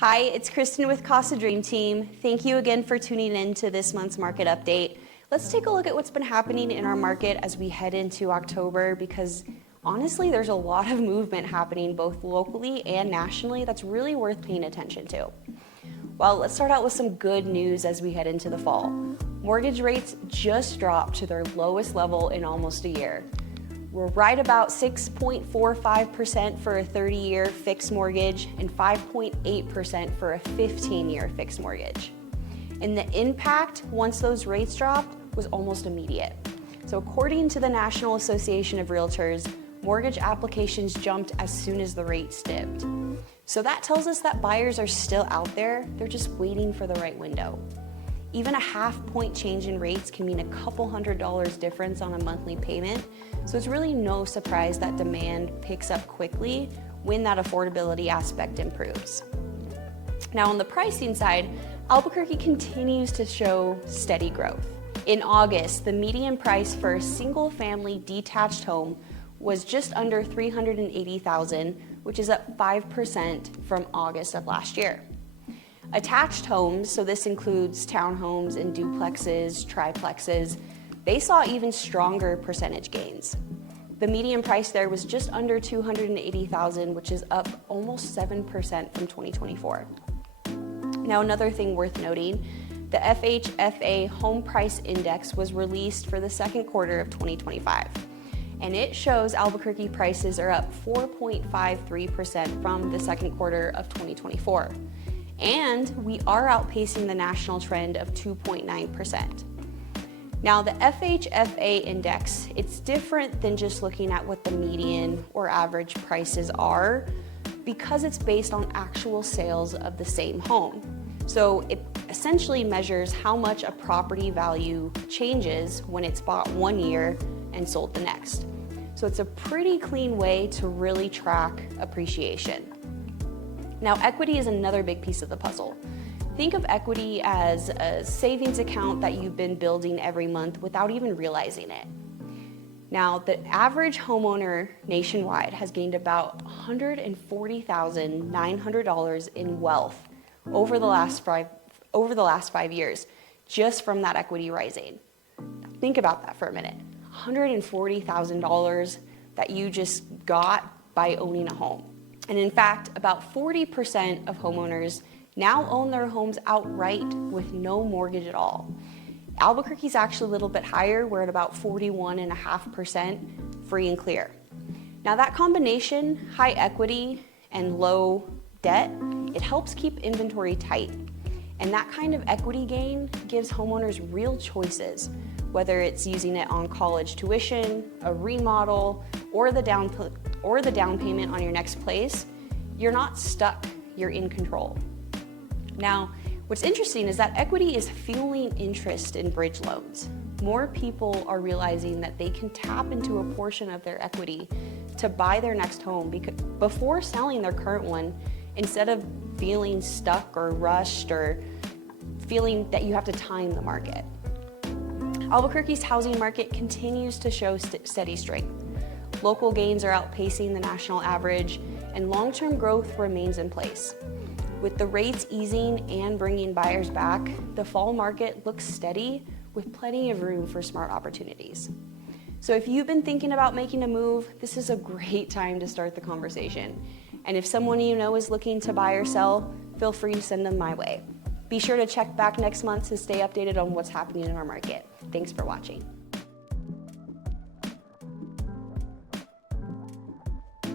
Hi, it's Kristen with Casa Dream Team. Thank you again for tuning in to this month's market update. Let's take a look at what's been happening in our market as we head into October, because honestly, there's a lot of movement happening both locally and nationally that's really worth paying attention to. Well, let's start out with some good news as we head into the fall. Mortgage rates just dropped to their lowest level in almost a year. We're right about 6.45% for a 30-year fixed mortgage and 5.8% for a 15-year fixed mortgage. And the impact once those rates dropped was almost immediate. So according to the National Association of Realtors, mortgage applications jumped as soon as the rates dipped. So that tells us that buyers are still out there, they're just waiting for the right window. Even a half-point change in rates can mean a couple $100 difference on a monthly payment, so it's really no surprise that demand picks up quickly when that affordability aspect improves. Now on the pricing side, Albuquerque continues to show steady growth. In August, the median price for a single-family detached home was just under $380,000, which is up 5% from August of last year. Attached homes, so this includes townhomes and duplexes, triplexes, they saw even stronger percentage gains. The median price there was just under $280,000, which is up almost 7% from 2024. Now, another thing worth noting, the FHFA Home Price Index was released for the second quarter of 2025, and it shows Albuquerque prices are up 4.53% from the second quarter of 2024. And we are outpacing the national trend of 2.9%. Now the FHFA index, it's different than just looking at what the median or average prices are because it's based on actual sales of the same home. So it essentially measures how much a property value changes when it's bought one year and sold the next. So it's a pretty clean way to really track appreciation. Now, equity is another big piece of the puzzle. Think of equity as a savings account that you've been building every month without even realizing it. Now, the average homeowner nationwide has gained about $140,900 in wealth over the last 5 years, just from that equity rising. Think about that for a minute. $140,000 that you just got by owning a home. And in fact, about 40% of homeowners now own their homes outright with no mortgage at all. Albuquerque's actually a little bit higher. We're at about 41.5% free and clear. Now that combination, high equity and low debt, it helps keep inventory tight. And that kind of equity gain gives homeowners real choices, whether it's using it on college tuition, a remodel, or the down payment on your next place. You're not stuck, you're in control. Now, what's interesting is that equity is fueling interest in bridge loans. More people are realizing that they can tap into a portion of their equity to buy their next home before selling their current one, instead of feeling stuck or rushed or feeling that you have to time the market. Albuquerque's housing market continues to show steady strength. Local gains are outpacing the national average, and long-term growth remains in place. With the rates easing and bringing buyers back, the fall market looks steady with plenty of room for smart opportunities. So if you've been thinking about making a move, this is a great time to start the conversation. And if someone you know is looking to buy or sell, feel free to send them my way. Be sure to check back next month to stay updated on what's happening in our market. Thanks for watching.